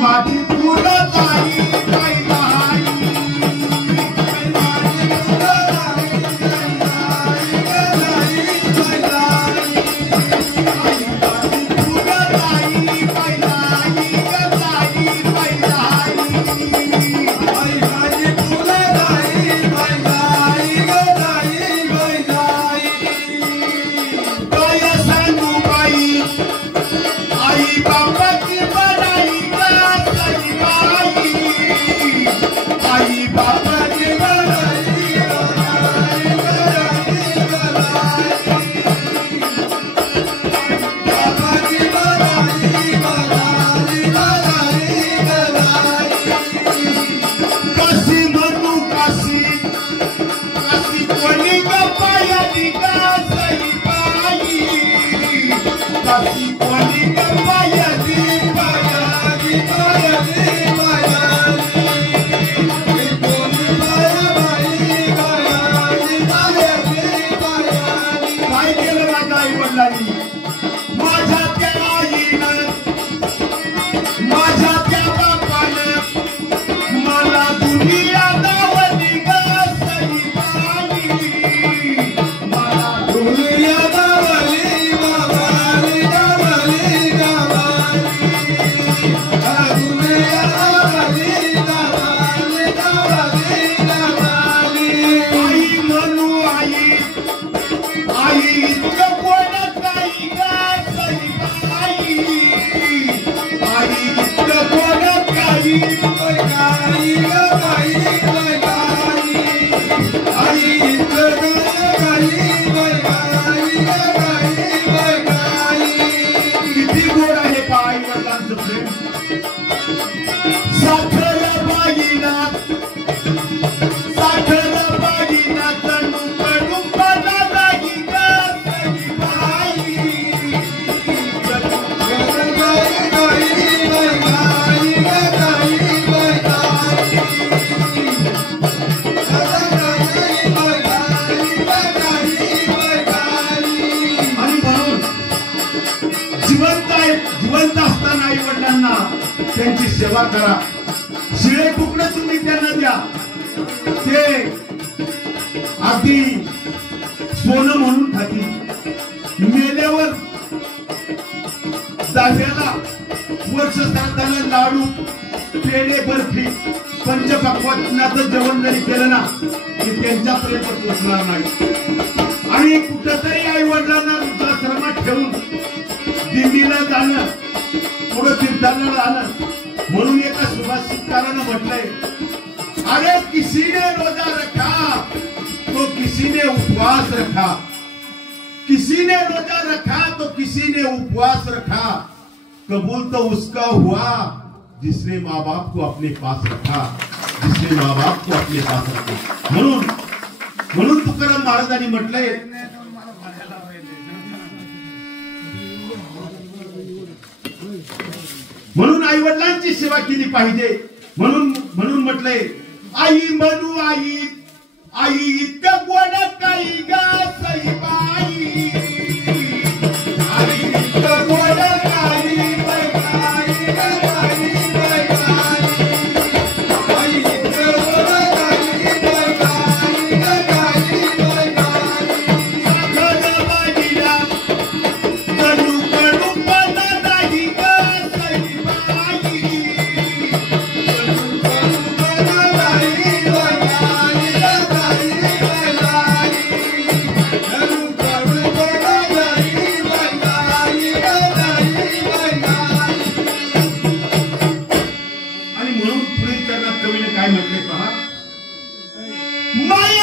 माझी फुलताई त्यांची सेवा करा. शिळे तुकडे तुम्ही त्यांना द्या. ते अगदी सोनं म्हणून खातील. मेल्यावर दहाव्याला वर्ष श्राद्धाला लाडू पेढे बर्फी पंचपक्वान्नाचं जेवण जरी केलं ना की त्यांच्यापर्यंत पोचणार नाही. आणि कुठंतरी आई वडिलांना वृद्धाश्रमात ठेवून दिल्लीला जाणं पुढे तीर्थाला जाणं. म्हणून एका सुभाषितकारानं म्हटलंय, अरे किसी ने रोजा रखा तो किसी ने उपवास रखा, किसी ने रोजा रखा तो किसी ने उपवास रखा, कबूल तो उसका हुआ जिसने माँ बाप को अपने पास रखा, जिसने माँ बाप को अपने पास रखा. म्हणून तुकाराम महाराजांनी म्हटलंय, म्हणून आई वडिलांची सेवा केली पाहिजे. म्हणून म्हटलंय, आई म्हणू आई, आई इतकं गोड काही ग सईबाई, आई इतकं गोड काही my